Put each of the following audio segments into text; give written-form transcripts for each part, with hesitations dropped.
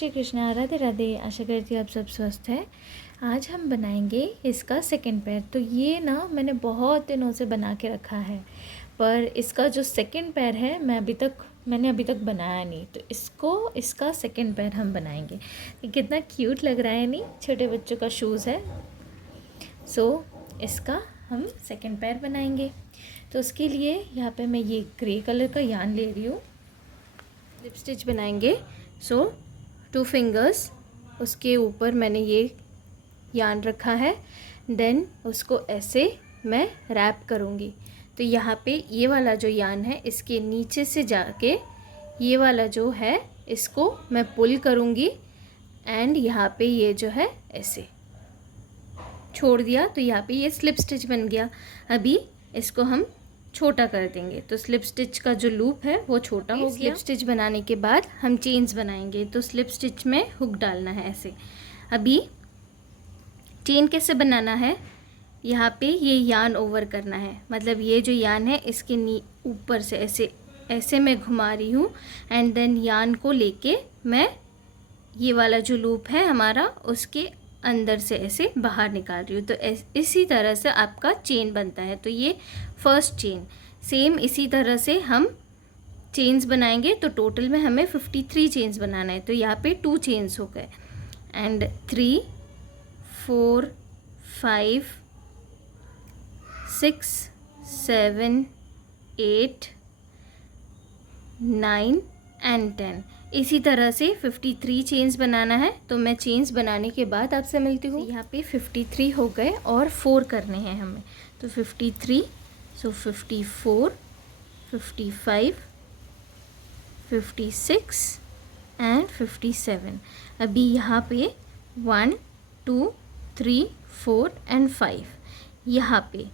श्री कृष्णा, राधे राधे। आशा करती हूँ आप सब स्वस्थ हैं। आज हम बनाएंगे इसका सेकंड पैर। तो ये ना मैंने बहुत दिनों से बना के रखा है, पर इसका जो सेकंड पैर है मैंने अभी तक बनाया नहीं। तो इसका सेकंड पैर हम बनाएंगे। ये कितना क्यूट लग रहा है, नहीं? छोटे बच्चों का शूज़ है। इसका हम सेकंड पैर बनाएंगे। तो उसके लिए यहाँ पे मैं ये ग्रे कलर का यान ले रही हूँ। स्लिप स्टिच बनाएंगे। 2 फिंगर्स, उसके ऊपर मैंने ये यान रखा है। देन उसको ऐसे मैं रैप करूँगी। तो यहाँ पे ये वाला जो यान है, इसके नीचे से जाके ये वाला जो है इसको मैं पुल करूँगी एंड यहाँ पे ये जो है ऐसे छोड़ दिया। तो यहाँ पे ये स्लिप स्टिच बन गया। अभी इसको हम छोटा कर देंगे। तो स्लिप स्टिच का जो लूप है वो छोटा हो गया। स्लिप स्टिच बनाने के बाद हम चेन्स बनाएंगे। तो स्लिप स्टिच में हुक डालना है ऐसे। अभी चेन कैसे बनाना है, यहाँ पे ये यान ओवर करना है। मतलब ये जो यान है इसके ऊपर से ऐसे ऐसे मैं घुमा रही हूँ एंड देन यान को लेके मैं ये वाला जो लूप है हमारा उसके अंदर से ऐसे बाहर निकाल रही हूँ। तो इसी तरह से आपका चेन बनता है। तो ये फर्स्ट चेन। सेम इसी तरह से हम चेन्स बनाएंगे। तो टोटल में हमें 53 चेन्स बनाना है। तो यहाँ पे 2 चेन्स हो गए एंड 3 4 5 6 7 8 9 एंड 10। इसी तरह से 53 चेन्स बनाना है। तो मैं चेन्स बनाने के बाद आपसे मिलती हूँ। यहाँ पे 53 हो गए और 4 करने हैं हमें। तो 53, 54, 55, 56 एंड 57। अभी यहाँ पे 1 2 3 4 एंड 5 यहाँ पे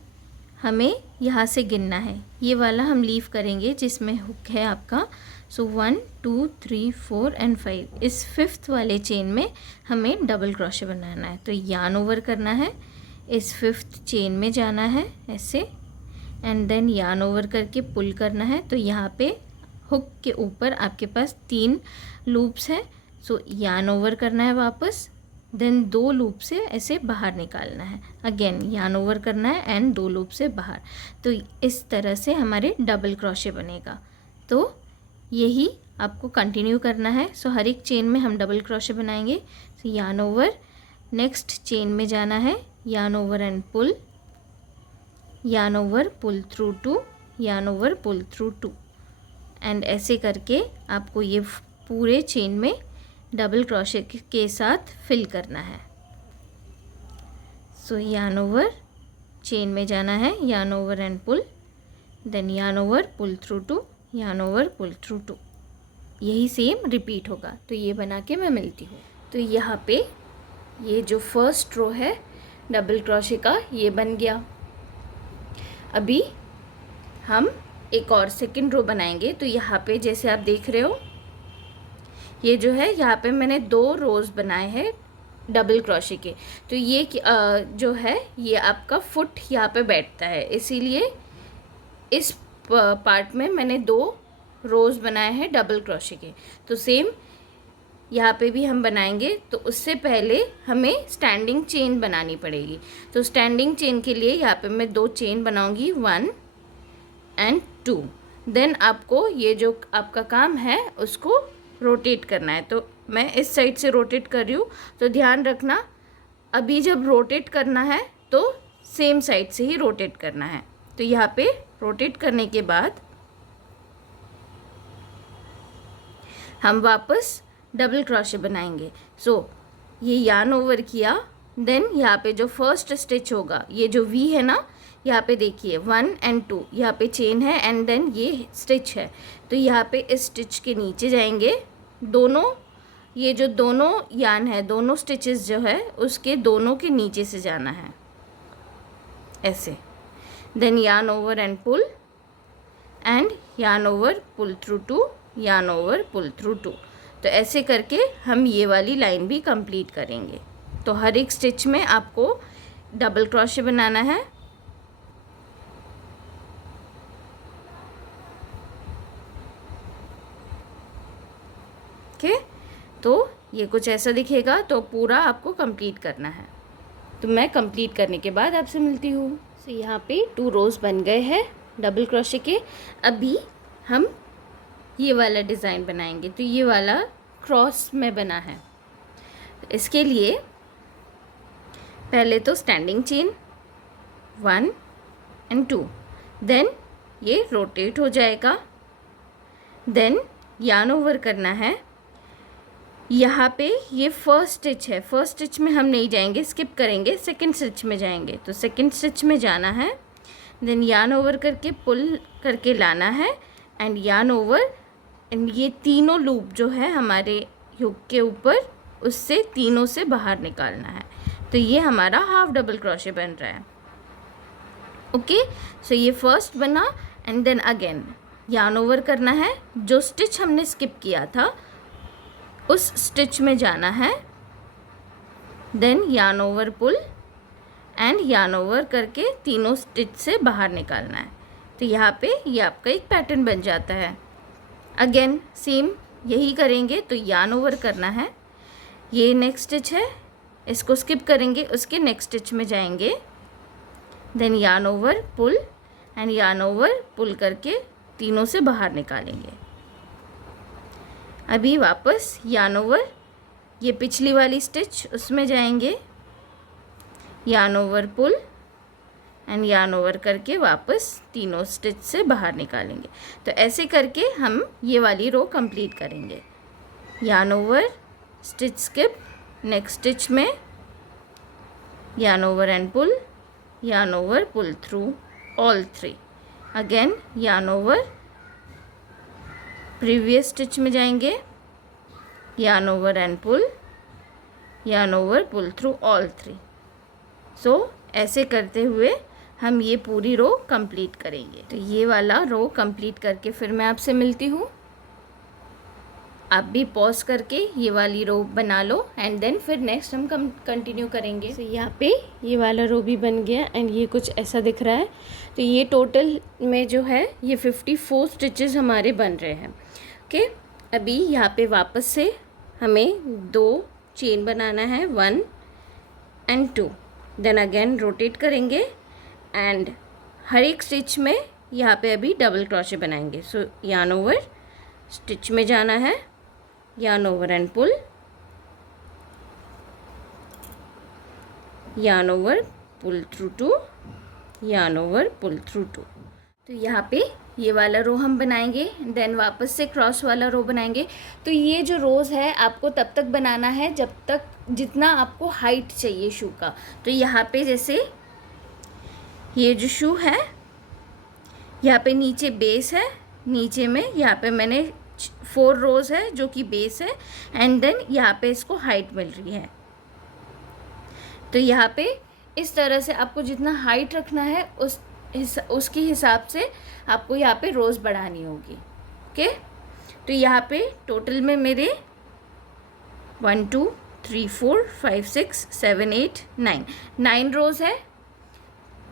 हमें यहाँ से गिनना है। ये वाला हम लीव करेंगे जिसमें हुक है आपका। 1 2 3 4 एंड 5। इस 5th वाले चेन में हमें डबल क्रोशे बनाना है। तो यान ओवर करना है, इस 5th चेन में जाना है ऐसे एंड देन यान ओवर करके पुल करना है। तो यहाँ पे हुक के ऊपर आपके पास 3 लूप्स हैं। यान ओवर करना है वापस, देन 2 लूप से ऐसे बाहर निकालना है। अगेन यान ओवर करना है एंड 2 लूप से बाहर। तो इस तरह से हमारे डबल क्रोशे बनेगा। तो यही आपको कंटिन्यू करना है। हर एक चेन में हम डबल क्रोशे बनाएंगे। यान ओवर, नेक्स्ट चेन में जाना है, यान ओवर एंड पुल, यान ओवर पुल थ्रू 2, यान ओवर पुल थ्रू 2 एंड ऐसे करके आपको ये पूरे चेन में डबल क्रोशे के साथ फिल करना है। यान ओवर, चेन में जाना है, यान ओवर एंड पुल, देन यान ओवर पुल थ्रू 2, यान ओवर पुल थ्रू 2। यही सेम रिपीट होगा। तो ये बना के मैं मिलती हूँ। तो यहाँ पे ये जो फर्स्ट रो है डबल क्रोशे का ये बन गया। अभी हम एक और सेकंड रो बनाएंगे। तो यहाँ पे जैसे आप देख रहे हो ये जो है यहाँ पे मैंने 2 रोज़ बनाए हैं डबल क्रोशे के। तो ये जो है ये आपका फुट यहाँ पे बैठता है, इसीलिए इस पार्ट में मैंने 2 रोज़ बनाए हैं डबल क्रोशे के। तो सेम यहाँ पे भी हम बनाएंगे। तो उससे पहले हमें स्टैंडिंग चेन बनानी पड़ेगी। तो स्टैंडिंग चेन के लिए यहाँ पे मैं 2 चेन बनाऊंगी, 1 एंड 2। देन आपको ये जो आपका काम है उसको रोटेट करना है। तो मैं इस साइड से रोटेट कर रही हूँ। तो ध्यान रखना, अभी जब रोटेट करना है तो सेम साइड से ही रोटेट करना है। तो यहाँ पे रोटेट करने के बाद हम वापस डबल क्रोशे बनाएंगे। ये यान ओवर किया, देन यहाँ पे जो फर्स्ट स्टिच होगा, ये जो वी है ना, यहाँ पे देखिए 1 एंड 2 यहाँ पे चेन है एंड देन ये स्टिच है। तो यहाँ पे इस स्टिच के नीचे जाएंगे। ये जो दोनों यान है, दोनों स्टिचेस जो है उसके दोनों के नीचे से जाना है ऐसे। देन यान ओवर एंड पुल एंड यान ओवर पुल थ्रू 2, यान ओवर पुल थ्रू 2। तो ऐसे करके हम ये वाली लाइन भी कंप्लीट करेंगे। तो हर एक स्टिच में आपको डबल क्रोशे बनाना है। ओके, तो ये कुछ ऐसा दिखेगा, तो पूरा आपको कंप्लीट करना है। तो मैं कंप्लीट करने के बाद आपसे मिलती हूँ। तो यहाँ पे 2 रोज़ बन गए हैं डबल क्रोशे के। अभी हम ये वाला डिज़ाइन बनाएंगे। तो ये वाला क्रॉस में बना है। इसके लिए पहले तो स्टैंडिंग चेन 1 and 2, देन ये रोटेट हो जाएगा, देन यार्न ओवर करना है। यहाँ पे ये फर्स्ट स्टिच है, फर्स्ट स्टिच में हम नहीं जाएंगे, स्किप करेंगे, सेकंड स्टिच में जाएंगे। तो सेकंड स्टिच में जाना है, देन यार्न ओवर करके पुल करके लाना है एंड यार्न ओवर, एंड ये तीनों लूप जो है हमारे हुक के ऊपर, उससे तीनों से बाहर निकालना है। तो ये हमारा हाफ डबल क्रोशे बन रहा है। ओके, सो ये फर्स्ट बना and then again yarn over करना है। जो स्टिच हमने स्किप किया था उस स्टिच में जाना है, then yarn over pull and yarn over करके तीनों स्टिच से बाहर निकालना है। तो यहाँ पे ये आपका एक पैटर्न बन जाता है। अगेन सेम यही करेंगे। तो यार्न ओवर करना है, ये नेक्स्ट स्टिच है, इसको स्किप करेंगे, उसके नेक्स्ट स्टिच में जाएंगे, then yarn over pull and yarn over pull करके तीनों से बाहर निकालेंगे। अभी वापस यार्न ओवर, ये पिछली वाली स्टिच उसमें जाएंगे, yarn over pull and yarn over करके वापस तीनों स्टिच से बाहर निकालेंगे। तो ऐसे करके हम ये वाली रो कंप्लीट करेंगे। Yarn over, stitch skip, next stitch में yarn over and pull, yarn over, pull through all 3, again yarn over, previous stitch में जाएंगे, yarn over and pull, yarn over, pull through all 3। so ऐसे करते हुए हम ये पूरी रो कंप्लीट करेंगे। तो ये वाला रो कंप्लीट करके फिर मैं आपसे मिलती हूँ। आप भी पॉज करके ये वाली रो बना लो एंड देन फिर नेक्स्ट हम कंटिन्यू करेंगे। तो यहाँ पे ये वाला रो भी बन गया एंड ये कुछ ऐसा दिख रहा है। तो ये टोटल में जो है ये 54 स्टिचेस हमारे बन रहे हैं। ओके, अभी यहाँ पे वापस से हमें 2 चेन बनाना है, 1 and 2, देन अगेन रोटेट करेंगे एंड हर एक स्टिच में यहाँ पे अभी डबल क्रोशे बनाएंगे। सो यार्न ओवर, स्टिच में जाना है, yarn over and pull, yarn over, pull through 2, yarn over, pull through 2। तो यहाँ पे ये वाला रो हम बनाएंगे, देन वापस से क्रॉस वाला रो बनाएंगे। तो ये जो रोज़ है आपको तब तक बनाना है जब तक जितना आपको हाइट चाहिए शू का। तो यहाँ पे जैसे ये जो शू है, यहाँ पे नीचे बेस है, नीचे में यहाँ पे मैंने 4 रोज़ है जो कि बेस है एंड देन यहाँ पे इसको हाइट मिल रही है। तो यहाँ पे इस तरह से आपको जितना हाइट रखना है उसके हिसाब से आपको यहाँ पे रोज़ बढ़ानी होगी। ओके, तो यहाँ पे टोटल में मेरे 1 2 3 4 5 6 7 8 9 रोज़ है।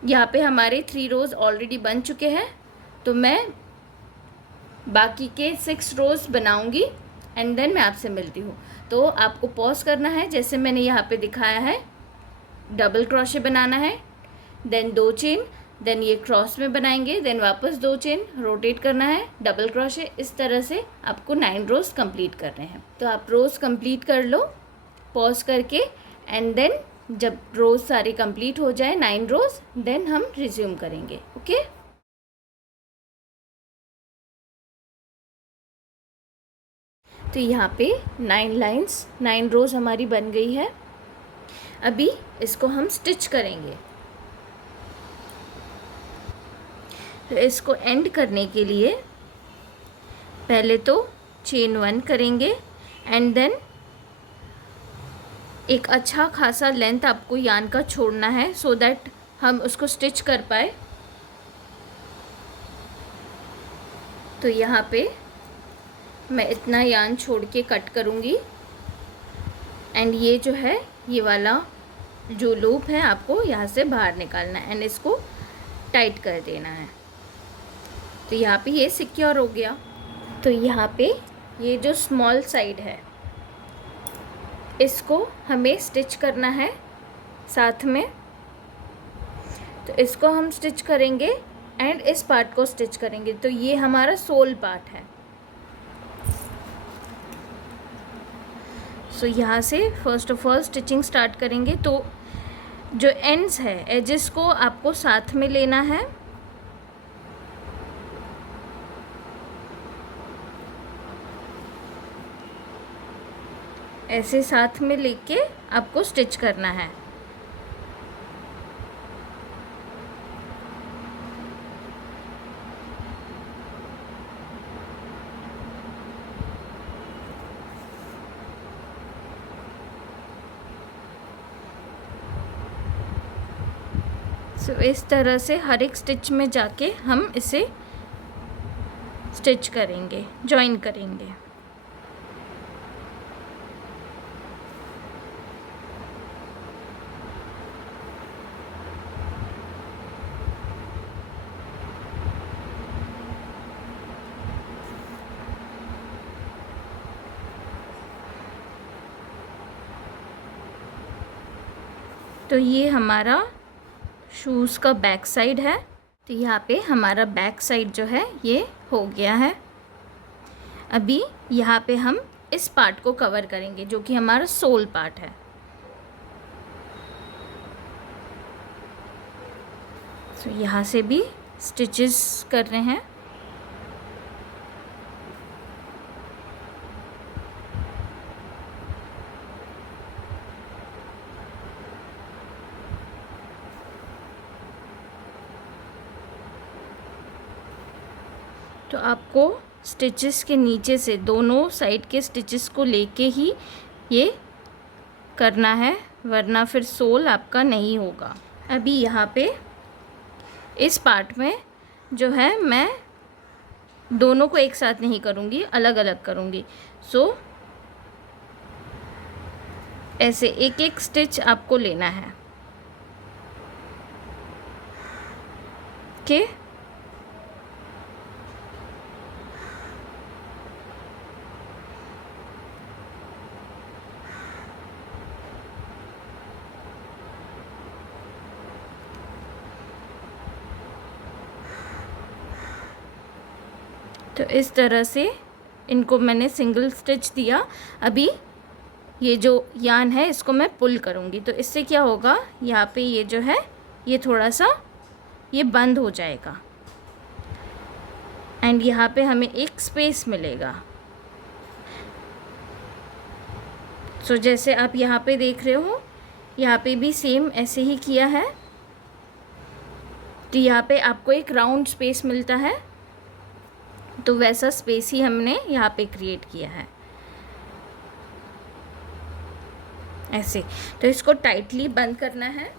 यहाँ पे हमारे 3 रोज़ ऑलरेडी बन चुके हैं। तो मैं बाकी के 6 रोज़ बनाऊंगी एंड देन मैं आपसे मिलती हूँ। तो आपको पॉज करना है, जैसे मैंने यहाँ पे दिखाया है, डबल क्रोशे बनाना है, देन 2 चेन, देन ये क्रॉस में बनाएंगे, देन वापस 2 चेन, रोटेट करना है, डबल क्रोशे। इस तरह से आपको 9 रोज़ कंप्लीट करने हैं। तो आप रोज़ कंप्लीट कर लो पॉज करके एंड देन जब रोज़ सारे कंप्लीट हो जाए 9 रोज़, देन हम रिज्यूम करेंगे। ओके, तो यहाँ पे 9 लाइंस 9 रोज़ हमारी बन गई है। अभी इसको हम स्टिच करेंगे। तो इसको एंड करने के लिए पहले तो चेन 1 करेंगे एंड देन एक अच्छा खासा लेंथ आपको यार्न का छोड़ना है सो दैट हम उसको स्टिच कर पाए। तो यहाँ पे मैं इतना यार्न छोड़ के कट करूँगी एंड ये जो है ये वाला जो लूप है आपको यहाँ से बाहर निकालना है एंड इसको टाइट कर देना है। तो यहाँ पे ये सिक्योर हो गया। तो यहाँ पे ये जो स्मॉल साइड है इसको हमें स्टिच करना है साथ में। तो इसको हम स्टिच करेंगे एंड इस पार्ट को स्टिच करेंगे। तो ये हमारा सोल पार्ट है। सो यहाँ से first of all stitching start करेंगे। तो जो एंड्स है, एजेस को आपको साथ में लेना है। ऐसे साथ में लेके आपको स्टिच करना है। सो इस तरह से हर एक स्टिच में जाके हम इसे स्टिच करेंगे, जॉइन करेंगे। तो ये हमारा शूज़ का बैक साइड है। तो यहाँ पे हमारा बैक साइड जो है ये हो गया है। अभी यहाँ पे हम इस पार्ट को कवर करेंगे जो कि हमारा सोल पार्ट है। तो यहाँ से भी स्टिचेस कर रहे हैं। तो आपको स्टिचेस के नीचे से दोनों साइड के स्टिचेस को लेके ही ये करना है, वरना फिर सोल आपका नहीं होगा। अभी यहाँ पे इस पार्ट में जो है मैं दोनों को एक साथ नहीं करूँगी, अलग अलग करूँगी। सो ऐसे एक एक स्टिच आपको लेना है। ओके, तो इस तरह से इनको मैंने सिंगल स्टिच दिया। अभी ये जो यान है इसको मैं पुल करूँगी। तो इससे क्या होगा, यहाँ पे ये जो है ये थोड़ा सा ये बंद हो जाएगा एंड यहाँ पे हमें एक स्पेस मिलेगा। सो जैसे आप यहाँ पे देख रहे हो, यहाँ पे भी सेम ऐसे ही किया है। तो यहाँ पे आपको एक राउंड स्पेस मिलता है, तो वैसा स्पेस ही हमने यहाँ पे क्रिएट किया है ऐसे। तो इसको टाइटली बंद करना है,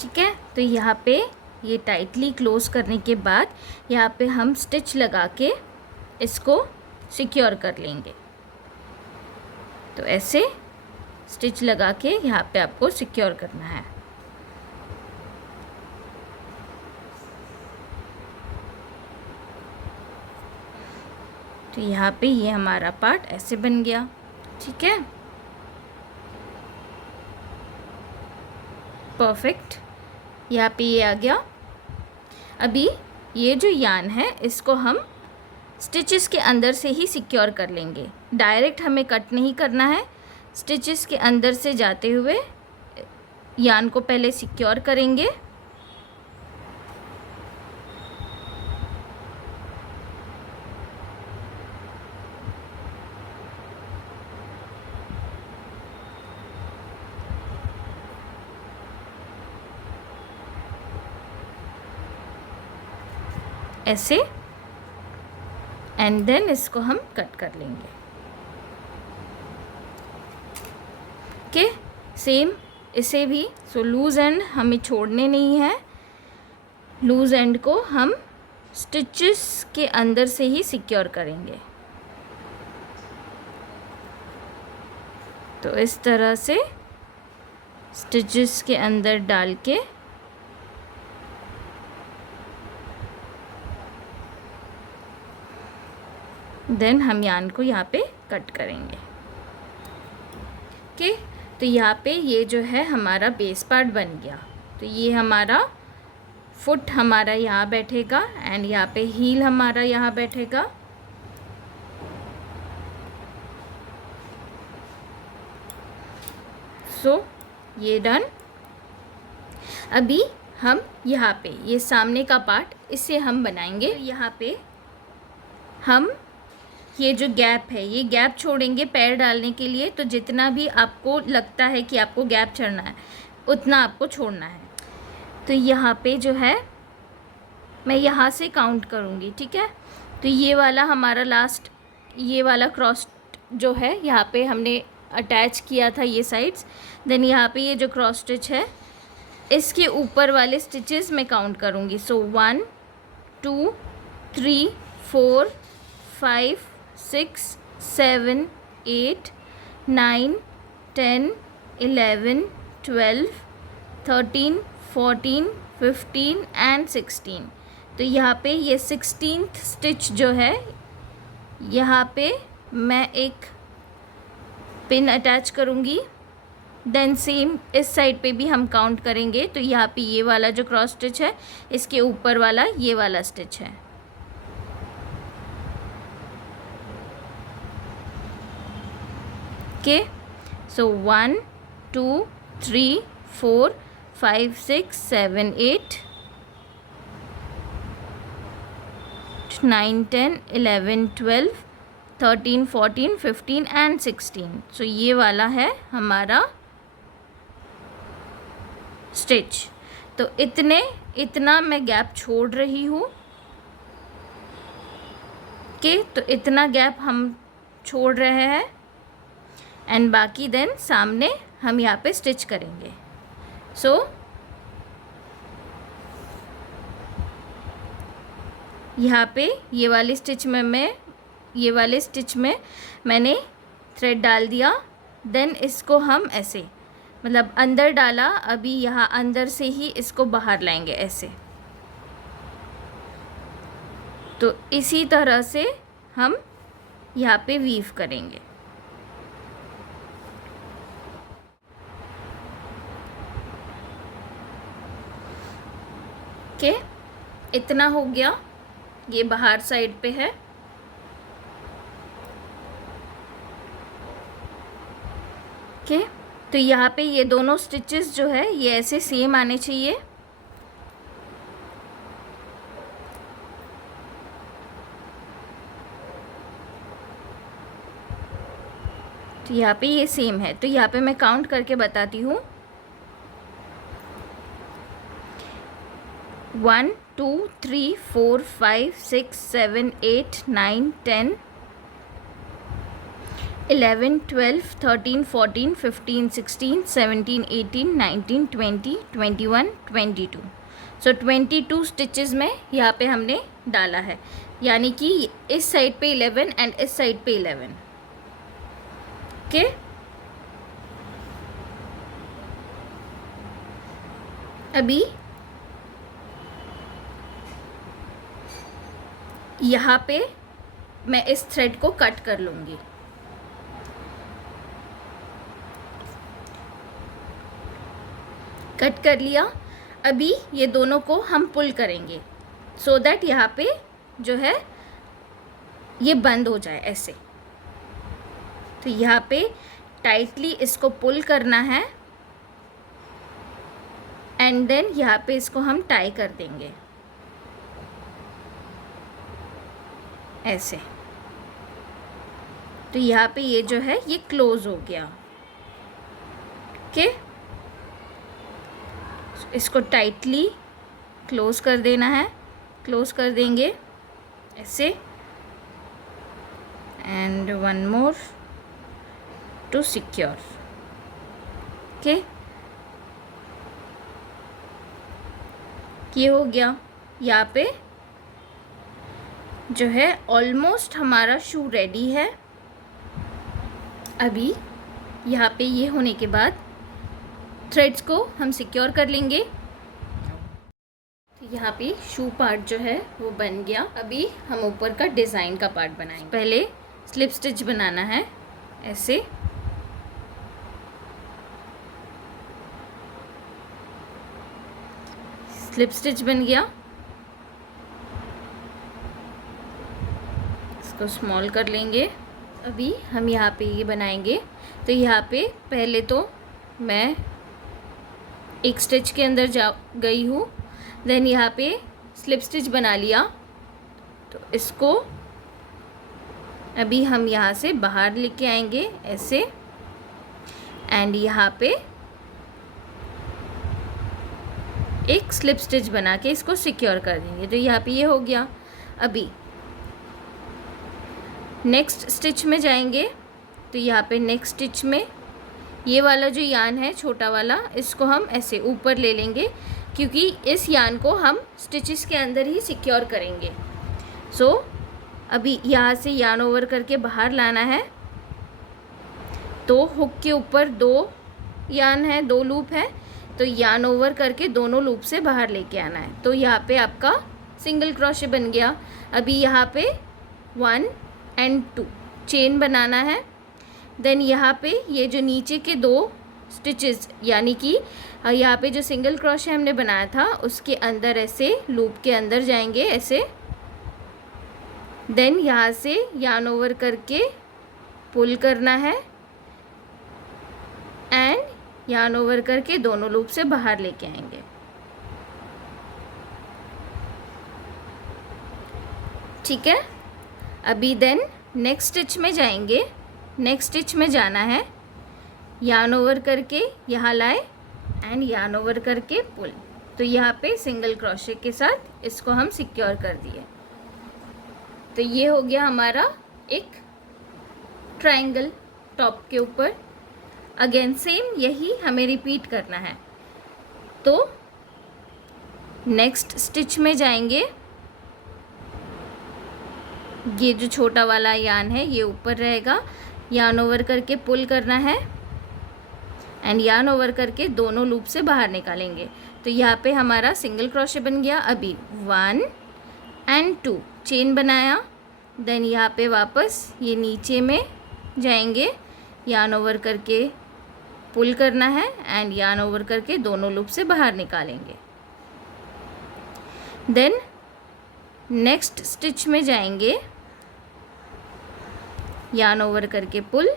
ठीक है। तो यहाँ पे ये टाइटली क्लोज करने के बाद यहाँ पे हम स्टिच लगा के इसको सिक्योर कर लेंगे। तो ऐसे स्टिच लगा के यहाँ पे आपको सिक्योर करना है। तो यहाँ पे ये हमारा पार्ट ऐसे बन गया, ठीक है, परफेक्ट। यहाँ पे ये आ गया। अभी ये जो यान है इसको हम स्टिचेस के अंदर से ही सिक्योर कर लेंगे। डायरेक्ट हमें कट नहीं करना है, स्टिचेस के अंदर से जाते हुए यान को पहले सिक्योर करेंगे। ऐसे एंड देन इसको हम कट कर लेंगे। ओके, सेम इसे भी। सो लूज़ एंड हमें छोड़ने नहीं है, लूज़ एंड को हम स्टिचेस के अंदर से ही सिक्योर करेंगे। तो इस तरह से स्टिचेस के अंदर डाल के देन हम यान को यहाँ पे कट करेंगे। ओके, तो यहाँ पे ये जो है हमारा बेस पार्ट बन गया। तो ये हमारा फुट हमारा यहाँ बैठेगा एंड यहाँ पे हील हमारा यहाँ बैठेगा। सो ये डन। अभी हम यहाँ पे ये सामने का पार्ट इसे हम बनाएंगे। यहाँ पे हम ये जो गैप है ये गैप छोड़ेंगे पैर डालने के लिए। तो जितना भी आपको लगता है कि आपको गैप छोड़ना है उतना आपको छोड़ना है। तो यहाँ पे जो है मैं यहाँ से काउंट करूँगी, ठीक है। तो ये वाला हमारा लास्ट ये वाला क्रॉस जो है यहाँ पे हमने अटैच किया था ये साइड्स। देन यहाँ पे ये जो क्रॉस स्टिच है इसके ऊपर वाले स्टिचेस मैं काउंट करूँगी। सो 1 2 3 4 5 6 7 8 9 10 11 12 13 14 15 एंड 16। तो यहाँ पे ये 16th स्टिच जो है यहाँ पे मैं एक पिन अटैच करूँगी। देन सेम इस साइड पे भी हम काउंट करेंगे। तो यहाँ पे ये वाला जो क्रॉस स्टिच है इसके ऊपर वाला ये वाला स्टिच है। Okay, so 1 2 3 4 5 6 7 8 9 10 11 12 13 14 15 and 16। सो ये वाला है हमारा स्टिच। तो इतना मैं गैप छोड़ रही हूँ कि तो इतना गैप हम छोड़ रहे हैं एंड बाकी देन सामने हम यहाँ पे स्टिच करेंगे। सो यहाँ पे ये वाले स्टिच में मैंने थ्रेड डाल दिया। देन इसको हम ऐसे मतलब अंदर डाला। अभी यहाँ अंदर से ही इसको बाहर लाएंगे ऐसे। तो इसी तरह से हम यहाँ पे वीव करेंगे। ओके, इतना हो गया। ये बाहर साइड पे है। ओके, तो यहाँ पे ये दोनों स्टिचेस जो है ये ऐसे सेम आने चाहिए। तो यहाँ पे ये सेम है। तो यहाँ पे मैं काउंट करके बताती हूँ। 1 2 3 4 5 6 7 8 9 10 11 12 13 14 15 16 17 18 19 20 21 22। सो 22 स्टिचेस में यहाँ पे हमने डाला है। यानी कि इस साइड पे 11 एंड इस साइड पे 11। ओके, अभी यहाँ पे मैं इस थ्रेड को कट कर लूँगी। कट कर लिया। अभी ये दोनों को हम पुल करेंगे सो दैट यहाँ पे जो है ये बंद हो जाए ऐसे। तो यहाँ पे टाइटली इसको पुल करना है एंड देन यहाँ पे इसको हम टाई कर देंगे ऐसे। तो यहाँ पे ये जो है ये क्लोज हो गया। ओके, इसको टाइटली क्लोज कर देना है। क्लोज कर देंगे ऐसे and one more to secure. Okay, ये हो गया। यहाँ पे जो है ऑलमोस्ट हमारा शू रेडी है। अभी यहाँ पे ये होने के बाद थ्रेड्स को हम सिक्योर कर लेंगे। तो यहाँ पे शू पार्ट जो है वो बन गया। अभी हम ऊपर का डिज़ाइन का पार्ट बनाएंगे। पहले स्लिप स्टिच बनाना है ऐसे। स्लिप स्टिच बन गया। इसको स्मॉल कर लेंगे। अभी हम यहाँ पे ये बनाएंगे। तो यहाँ पे पहले तो मैं एक स्टिच के अंदर जा गई हूँ, देन यहाँ पे स्लिप स्टिच बना लिया। तो इसको अभी हम यहाँ से बाहर लेके आएंगे ऐसे, एंड यहाँ पे एक स्लिप स्टिच बना के इसको सिक्योर कर देंगे। तो यहाँ पे ये हो गया। अभी नेक्स्ट स्टिच में जाएंगे। तो यहाँ पे नेक्स्ट स्टिच में ये वाला जो यान है छोटा वाला, इसको हम ऐसे ऊपर ले लेंगे, क्योंकि इस यान को हम स्टिचेस के अंदर ही सिक्योर करेंगे। सो अभी यहाँ से यान ओवर करके बाहर लाना है। तो हुक के ऊपर 2 यान है, 2 लूप है, तो यान ओवर करके दोनों लूप से बाहर लेके आना है। तो यहाँ पे आपका सिंगल क्रोशे बन गया। अभी यहाँ पे 1 and 2 चेन बनाना है। देन यहाँ पे ये जो नीचे के 2 स्टिचेस, यानी कि यहाँ पे जो सिंगल क्रोशे हमने बनाया था उसके अंदर ऐसे लूप के अंदर जाएंगे ऐसे। देन यहाँ से यान ओवर करके पुल करना है एंड यान ओवर करके दोनों लूप से बाहर लेके आएंगे। ठीक है। अभी देन नेक्स्ट स्टिच में जाएंगे। नेक्स्ट स्टिच में जाना है, यान ओवर करके यहाँ लाए एंड यान ओवर करके पुल। तो यहाँ पे सिंगल क्रोशे के साथ इसको हम सिक्योर कर दिए। तो ये हो गया हमारा एक ट्रायंगल टॉप के ऊपर। अगेन सेम यही हमें रिपीट करना है। तो नेक्स्ट स्टिच में जाएंगे। ये जो छोटा वाला यान है ये ऊपर रहेगा, यान ओवर करके पुल करना है एंड यान ओवर करके दोनों लूप से बाहर निकालेंगे। तो यहाँ पे हमारा सिंगल क्रोशे बन गया। अभी 1 and 2 चेन बनाया। देन यहाँ पे वापस ये नीचे में जाएंगे, यान ओवर करके पुल करना है एंड यान ओवर करके दोनों लूप से बाहर निकालेंगे। देन नेक्स्ट स्टिच में जाएंगे, यान ओवर करके पुल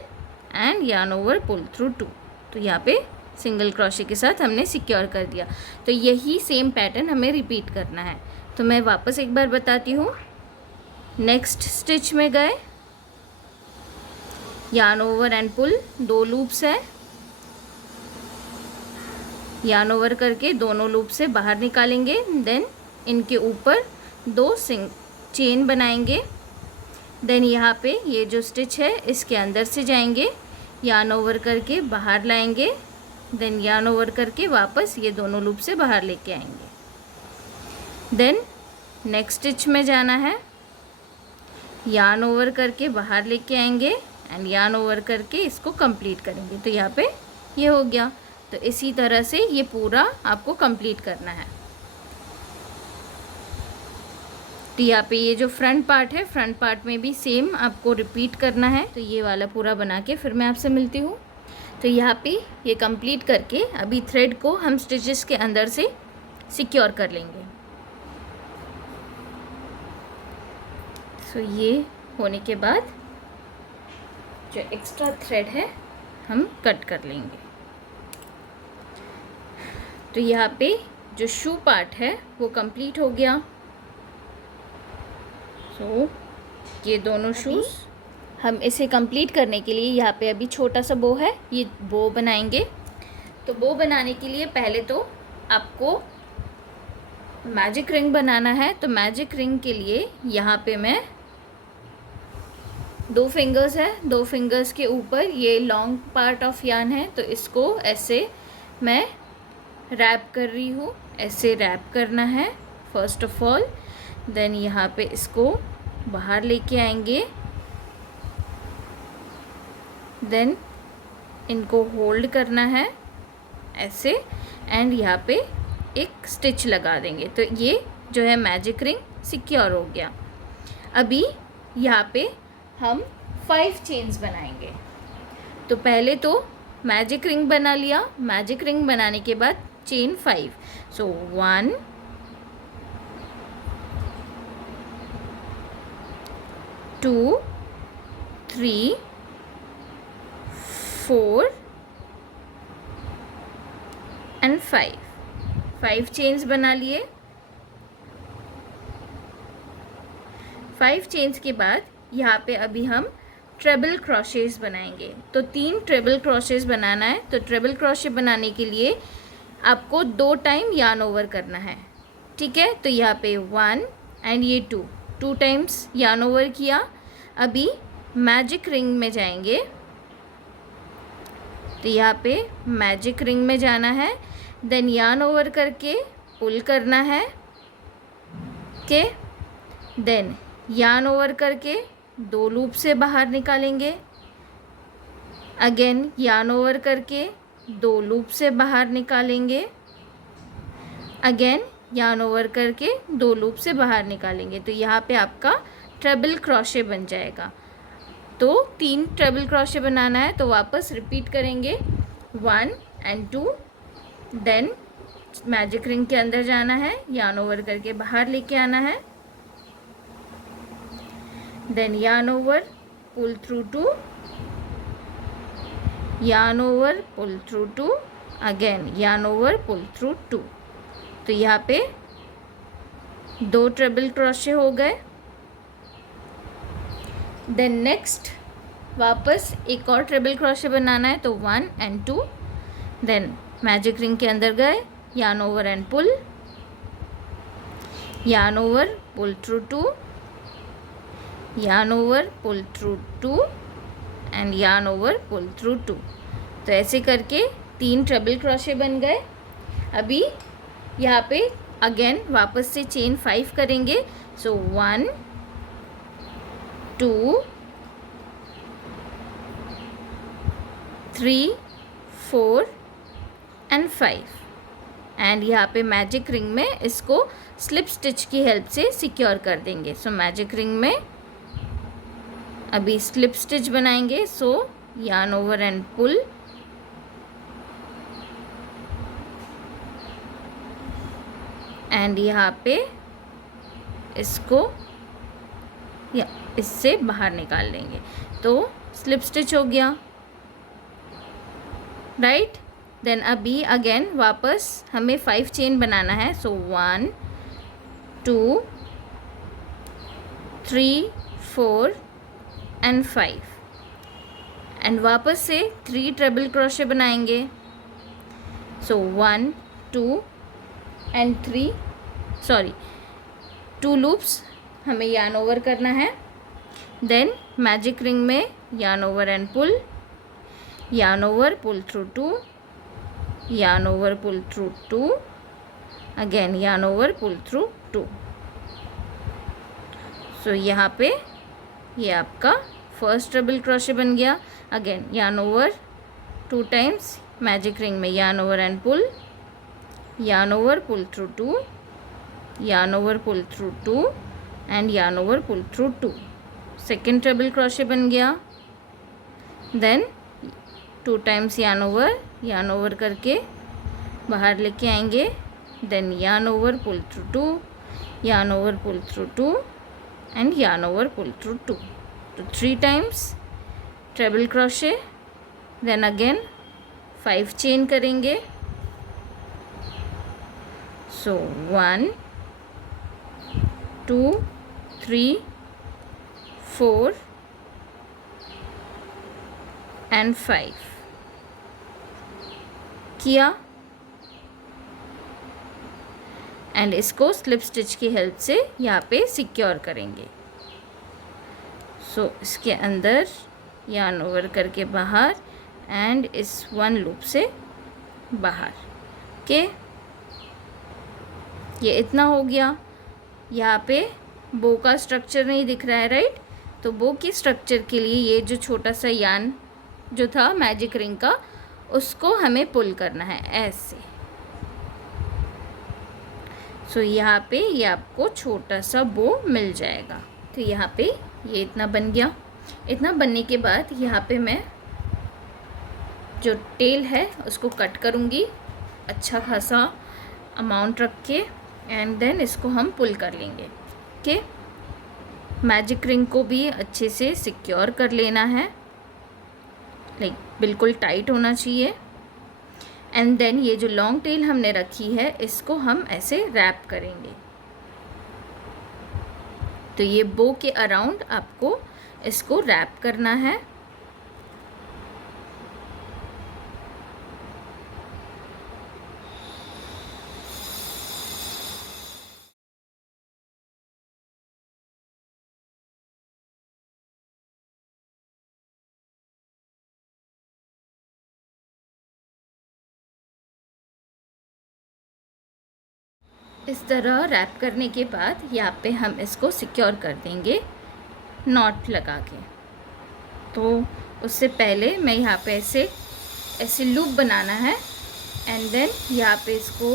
एंड यान ओवर पुल थ्रू 2। तो यहाँ पे सिंगल क्रोशे के साथ हमने सिक्योर कर दिया। तो यही सेम पैटर्न हमें रिपीट करना है। तो मैं वापस एक बार बताती हूँ। नेक्स्ट स्टिच में गए, यान ओवर एंड पुल, 2 लूप्स है, यान ओवर करके दोनों लूप से बाहर निकालेंगे। देन इनके ऊपर 2 चेन बनाएंगे। देन यहाँ पे ये जो स्टिच है इसके अंदर से जाएंगे, यान ओवर करके बाहर लाएंगे। देन यान ओवर करके वापस ये दोनों लूप से बाहर लेके आएंगे। देन नेक्स्ट स्टिच में जाना है, यान ओवर करके बाहर लेके आएंगे एंड यान ओवर करके इसको कंप्लीट करेंगे। तो यहाँ पे ये हो गया। तो इसी तरह से ये पूरा आपको कंप्लीट करना है। तो यहाँ पे ये जो फ्रंट पार्ट है, फ्रंट पार्ट में भी सेम आपको रिपीट करना है। तो ये वाला पूरा बना के फिर मैं आपसे मिलती हूँ। तो यहाँ पे ये कंप्लीट करके अभी थ्रेड को हम स्टिचेस के अंदर से सिक्योर कर लेंगे। तो ये होने के बाद जो एक्स्ट्रा थ्रेड है हम कट कर लेंगे। तो यहाँ पे जो शू पार्ट है वो कंप्लीट हो गया। सो ये दोनों शूज़ हम इसे कंप्लीट करने के लिए यहाँ पे अभी छोटा सा बो है, ये बो बनाएंगे। तो बो बनाने के लिए पहले तो आपको मैजिक रिंग बनाना है। तो मैजिक रिंग के लिए यहाँ पे मैं 2 फिंगर्स है, 2 फिंगर्स के ऊपर ये लॉन्ग पार्ट ऑफ यान है। तो इसको ऐसे मैं रैप कर रही हूँ। ऐसे रैप करना है फर्स्ट ऑफ ऑल। देन यहाँ पे इसको बाहर लेके आएंगे। देन इनको होल्ड करना है ऐसे एंड यहाँ पे एक स्टिच लगा देंगे। तो ये जो है मैजिक रिंग सिक्योर हो गया। अभी यहाँ पे हम 5 चेन्स बनाएंगे। तो पहले तो मैजिक रिंग बना लिया। मैजिक रिंग बनाने के बाद चेन 5। सो 1 2 3 4 एंड 5 चेन्स बना लिए। 5 चेन्स के बाद यहाँ पे अभी हम ट्रेबल क्रोशेस बनाएंगे। तो 3 ट्रेबल क्रोशेस बनाना है। तो ट्रेबल क्रोशे बनाने के लिए आपको 2 टाइम यार्न ओवर करना है, ठीक है। तो यहाँ पे 1 एंड ये 2 टाइम्स यार्न ओवर किया। अभी मैजिक रिंग में जाएंगे। तो यहाँ पे मैजिक रिंग में जाना है, देन यार्न ओवर करके पुल करना है, ओके। देन यार्न ओवर करके 2 लूप से बाहर निकालेंगे। अगेन यार्न ओवर करके 2 लूप से बाहर निकालेंगे। अगेन यार्न ओवर करके 2 लूप से बाहर निकालेंगे। तो यहाँ पे आपका ट्रेबल क्रोशे बन जाएगा। तो 3 ट्रेबल क्रोशे बनाना है। तो वापस रिपीट करेंगे 1 एंड 2। देन मैजिक रिंग के अंदर जाना है, यार्न ओवर करके बाहर लेके आना है। Then yarn over, pull through 2, yarn over, pull through 2, again yarn over, pull through 2। तो यहाँ पे 2 ट्रेबल क्रोशे हो गए। देन नेक्स्ट वापस एक और ट्रेबल क्रोशे बनाना है। तो 1 एंड 2। देन मैजिक रिंग के अंदर गए, yarn over and pull, yarn over, pull through 2, yarn over, pull through 2 and yarn over, pull through 2। तो ऐसे करके 3 ट्रेबल क्रोशे बन गए। अभी यहाँ पे अगेन वापस से चेन 5 करेंगे। सो 1 2 3 4 एंड 5 एंड यहाँ पे मैजिक रिंग में इसको स्लिप स्टिच की हेल्प से सिक्योर कर देंगे। सो मैजिक रिंग में अभी स्लिप स्टिच बनाएंगे। So yarn over and pull, and यहाँ पे इसको या इससे बाहर निकाल लेंगे। तो स्लिप स्टिच हो गया, राइट। देन अभी अगेन वापस हमें 5 चेन बनाना है। सो 1 2 3 4 एंड 5 एंड वापस से 3 ट्रेबल क्रोशे बनाएंगे। सो 1 2 एंड 3 2 लूप्स हमें यार्न ओवर करना है। देन मैजिक रिंग में yarn over and pull, yarn over, pull through 2, yarn over, pull through 2, again yarn over, pull through 2। So यहाँ पे ये आपका फर्स्ट ट्रेबल क्रोशे बन गया। Again yarn over 2 times, magic ring में yarn over and pull, yarn over, pull through 2, yarn over, pull through 2 and yarn over, pull through 2। Second treble crochet बन गया। Then 2 times yarn over करके बाहर लेके आएंगे। Then yarn over, pull through 2, yarn over, pull through 2 and yarn over, pull through 2। तो 3 times treble crochet. Then again 5 chain करेंगे। So 1 2 3 4 and 5 किया and इसको स्लिप स्टिच की हेल्प से यहाँ पे सिक्योर करेंगे। सो इसके अंदर यार्न ओवर करके बाहर एंड इस 1 लूप से बाहर के ये इतना हो गया। यहाँ पे बो का स्ट्रक्चर नहीं दिख रहा है, राइट। तो बो की स्ट्रक्चर के लिए ये जो छोटा सा यार्न जो था मैजिक रिंग का, उसको हमें पुल करना है ऐसे। सो यहाँ पे ये आपको छोटा सा बो मिल जाएगा। तो यहाँ पे ये इतना बन गया। इतना बनने के बाद यहाँ पे मैं जो टेल है उसको कट करूँगी अच्छा खासा अमाउंट रख के एंड देन इसको हम पुल कर लेंगे। ओके, मैजिक रिंग को भी अच्छे से सिक्योर कर लेना है, लाइक बिल्कुल टाइट होना चाहिए। एंड देन ये जो लॉन्ग टेल हमने रखी है इसको हम ऐसे रैप करेंगे। तो ये बो के अराउंड आपको इसको रैप करना है। इस तरह रैप करने के बाद यहाँ पे हम इसको सिक्योर कर देंगे नॉट लगा के। तो उससे पहले मैं यहाँ पे ऐसे लूप बनाना है एंड देन यहाँ पे इसको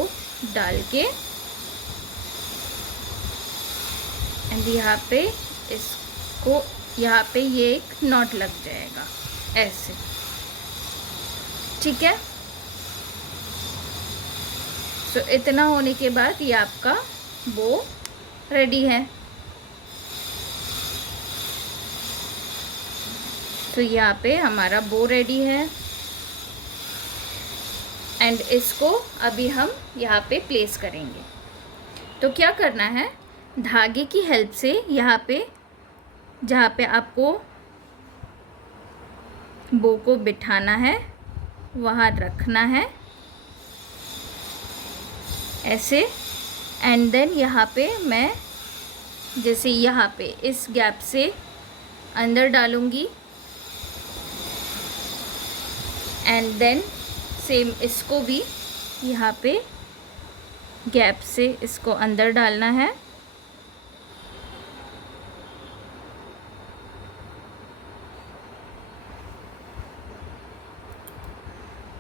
डाल के एंड यहाँ पे ये एक नॉट लग जाएगा ऐसे, ठीक है। सो इतना होने के बाद ये आपका बो रेडी है। तो यहाँ पे हमारा बो रेडी है एंड इसको अभी हम यहाँ पे प्लेस करेंगे। तो क्या करना है, धागे की हेल्प से यहाँ पे जहाँ पे आपको बो को बिठाना है वहाँ रखना है ऐसे। एंड देन यहाँ पे मैं जैसे यहाँ पे इस गैप से अंदर डालूँगी एंड देन सेम इसको भी यहाँ पे गैप से इसको अंदर डालना है।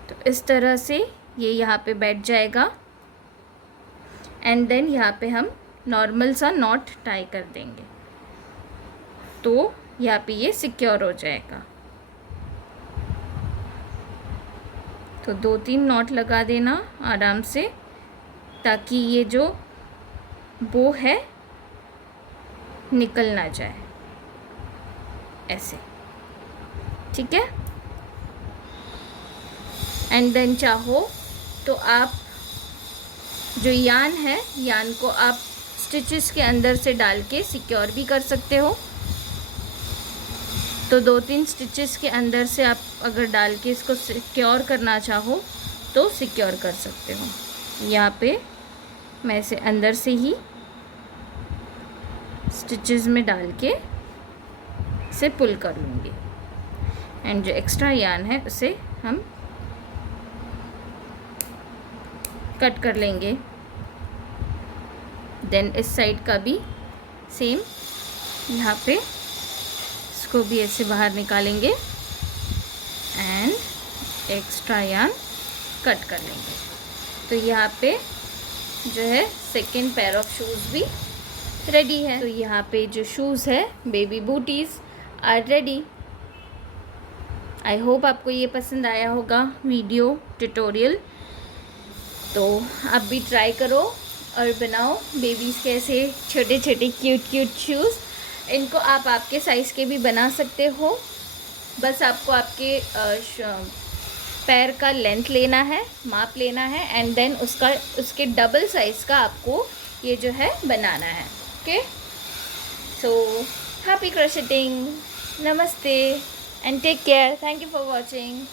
तो इस तरह से ये यहाँ पे बैठ जाएगा एंड देन यहाँ पे हम नॉर्मल सा नॉट टाई कर देंगे तो यहाँ पे ये सिक्योर हो जाएगा। तो 2-3 नॉट लगा देना आराम से ताकि ये जो बो है निकल ना जाए ऐसे, ठीक है। एंड देन चाहो तो आप जो यान है, यान को आप स्टिचेस के अंदर से डाल के सिक्योर भी कर सकते हो। तो 2-3 स्टिचेस के अंदर से आप अगर डाल के इसको सिक्योर करना चाहो तो सिक्योर कर सकते हो। यहाँ पे मैं इसे अंदर से ही स्टिचेस में डाल के इसे पुल कर लूँगी एंड जो एक्स्ट्रा यान है उसे हम कट कर लेंगे। देन इस साइड का भी सेम, यहाँ पे इसको भी ऐसे बाहर निकालेंगे एंड एक्स्ट्रा यान कट कर लेंगे। तो यहाँ पे जो है सेकेंड पेयर ऑफ शूज़ भी रेडी है। तो यहाँ पे जो शूज़ है baby booties are ready. I hope आपको ये पसंद आया होगा वीडियो ट्यूटोरियल। तो आप भी ट्राई करो और बनाओ बेबीज़ के ऐसे छोटे छोटे क्यूट शूज़। इनको आप आपके साइज़ के भी बना सकते हो। बस आपको आपके पैर का लेंथ लेना है, माप लेना है एंड देन उसके डबल साइज़ का आपको ये जो है बनाना है। ओके, सो हैप्पी क्रोशेटिंग, नमस्ते and take care. Thank you for watching.